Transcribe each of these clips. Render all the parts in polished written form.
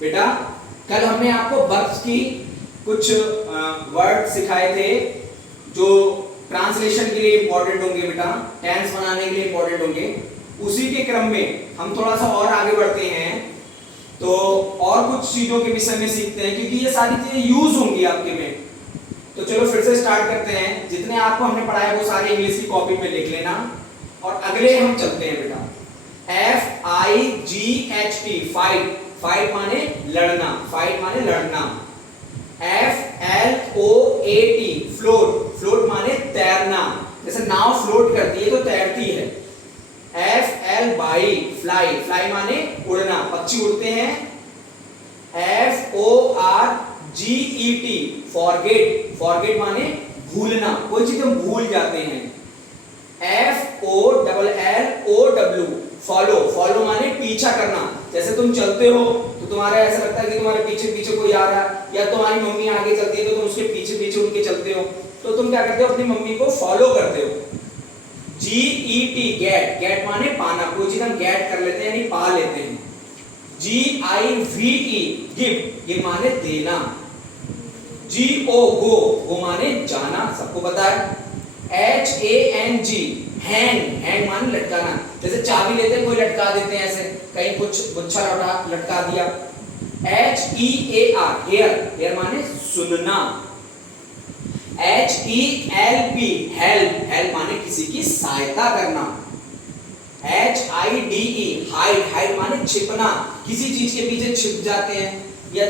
बेटा कल हमने आपको वर्ब्स की कुछ वर्ड सिखाए थे जो ट्रांसलेशन के लिए इंपॉर्टेंट होंगे बेटा, टेंस बनाने के लिए इंपॉर्टेंट होंगे। उसी के क्रम में हम थोड़ा सा और आगे बढ़ते हैं तो और कुछ चीजों के विषय में सीखते हैं, क्योंकि ये सारी चीजें यूज होंगी आपके में। तो चलो फिर से स्टार्ट करते हैं। जितने आपको हमने पढ़ाया वो सारे इंग्लिश की कॉपी में लिख लेना और अगले हम चलते हैं बेटा। FIGHT फाइट, फाइट माने लड़ना, फाइट माने लड़ना। FLOAT फ्लोट, फ्लोट माने तैरना, जैसे नाव फ्लोट करती है तो तैरती है। FLY फ्लाई, फ्लाई माने उड़ना, पक्षी उड़ते हैं। FORGET फॉरगेट, फॉरगेट माने भूलना, कोई चीज हम भूल जाते हैं। FOLLOW फॉलो, फॉलो माने पीछा करना, जैसे तुम चलते हो तो तुम्हारा ऐसा लगता है कि तुम्हारे पीछे पीछे कोई आ रहा है, या तुम्हारी मम्मी आगे चलती है तो तुम उसके पीछे पीछे उनके चलते हो, तो तुम क्या करते हो, अपनी मम्मी को फॉलो करते हो। GET गेट, गेट माने पाना, कोई चीज हम गेट कर लेते हैं यानी पा लेते हैं। GIVE गिव, गिव माने देना। GO गो, गो माने जाना, सबको पता है। HANG हैंग, हैंग माने लटकाना, जैसे चाबी लेते हैं कोई लटका देते हैं ऐसे, कहीं कुछ गुच्छा लटका दिया। HEAR हेयर, हेयर माने सुनना। HELP हेल्प, हेल्प माने किसी की सहायता करना। HIDE हाइड, हाइड माने छिपना, किसी चीज के पीछे छिप जाते हैं या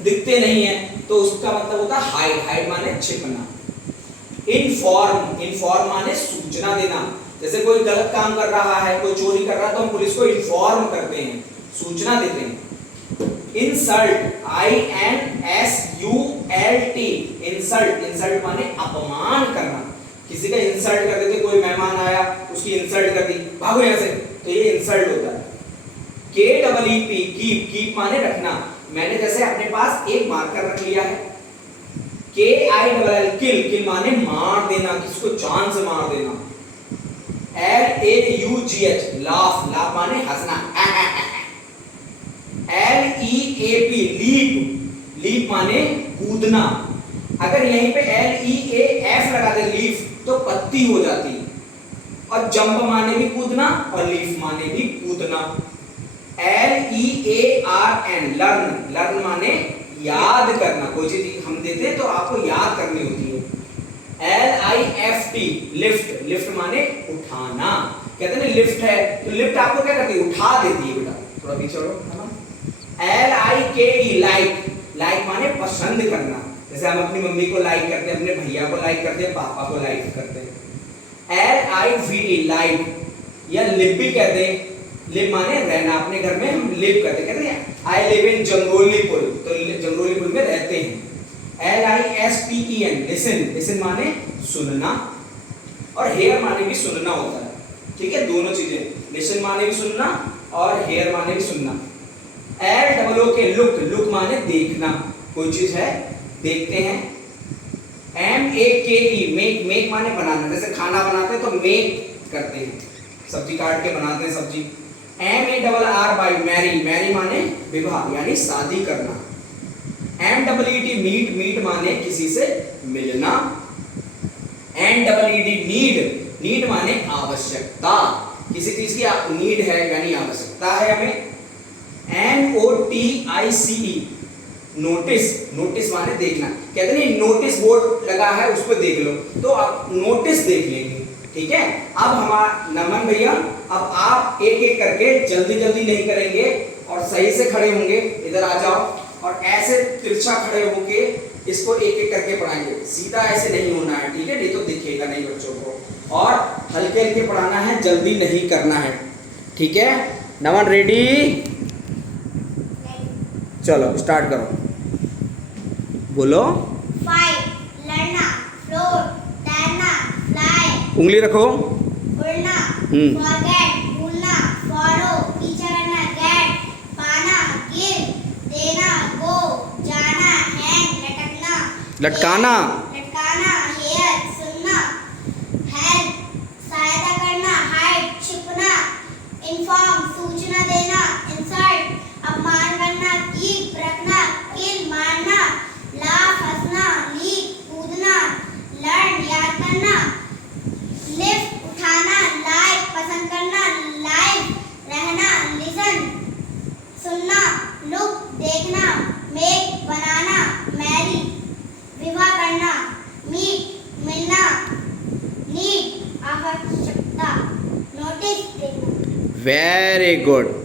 दिखते नहीं है तो उसका मतलब होता है हाइड, हाइड माने छिपना। इन्फॉर्म, इन्फॉर्म माने सूचना देना, जैसे कोई गलत काम कर रहा है, कोई चोरी कर रहा है तो हम पुलिस को इन्फॉर्म करते हैं, सूचना देते हैं। इंसल्ट, INSULT इंसल्ट, इंसल्ट माने अपमान करना, किसी का इंसल्ट कर देते, कोई मेहमान आया उसकी इंसल्ट कर दी, भागो यहाँ से, तो ये इंसल्ट होता है। KEEP कीप, कीप माने रखना, मैंने जैसे अपने पास एक मार्कर रख लिया है। KILL किल, किल माने मार देना, किसको जान से मार देना। LAUGH लाफ, लाफ माने हंसना। LEAP लीप, लीप माने कूदना, अगर यहीं पे LEAF लगा दे लीफ तो पत्ती हो जाती, और जंप माने भी कूदना और लीफ माने भी कूदना। LEARN लर्न, लर्न माने याद करना, कोई चीज हम देते हैं तो आपको याद करनी होती है। LIFT लिफ्ट, लिफ्ट माने उठाना, कहते हैं ना लिफ्ट है तो लिफ्ट आपको क्या करती है, उठा देती है बेटा, थोड़ा पीछे हटो। LIKE लाइक, लाइक माने पसंद करना, जैसे हम अपनी मम्मी को लाइक करते हैं, अपने भैया को लाइक करते हैं, पापा को लाइक करते हैं। LIVE लाइव, या लिव भी कहते हैं, लिव माने रहना, अपने घर में हम लिव करते, कहते हैं आई लिव इन जंगोलीपुर, तो जंगोलीपुर में रहते हैं। LISTEN लिसन, लिसन माने सुनना, और हेयर माने भी सुनना होता है, ठीक है, दोनों चीजें, लिसन माने भी सुनना और हेयर माने भी सुनना। LOOK लुक, लुक माने देखना, कोई चीज है देखते हैं। MAKE मेक, मेक माने बनाना, जैसे खाना बनाते हैं तो मेक करते हैं, सब्जी काट के बनाते हैं सब्जी। MARR मैरी, मैरी माने विवाह यानी शादी करना। MEET मीट, मीट माने किसी से मिलना। NEED नीड, नीड माने आवश्यकता, किसी चीज की नीड है यानी आवश्यकता है हमें। NOTICE नोटिस, नोटिस माने देखना, कहते नहीं नोटिस बोर्ड लगा है उस पर देख लो, तो आप नोटिस देख लेंगे, ठीक है। अब हमारा नमन भैया, अब आप एक एक करके जल्दी जल्दी नहीं करेंगे और सही से खड़े होंगे, इधर आ जाओ और ऐसे तिरछा खड़े होके इसको एक एक करके पढ़ाएंगे, सीधा ऐसे नहीं होना है, ठीक है, नहीं तो दिखेगा नहीं बच्चों को, और हल्के हल्के पढ़ाना है, जल्दी नहीं करना है, ठीक है। नमन रेडी, चलो स्टार्ट करो, बोलो। फाइट लड़ना, फ्लोट तैरना, फ्लाई उंगली रखो, उड़ना, फॉरगेट भूलना, फॉलो पीछा करना, गेट पाना, गिव देना, गो जाना, हैंग लटकना, लटकाना, लटकाना, हेयर सुनना, हेल्प सहायता करना, हाइड छिपना, इन्फॉर्म सूचना देना, इंसल्ट अपमान करना, वेरी गुड।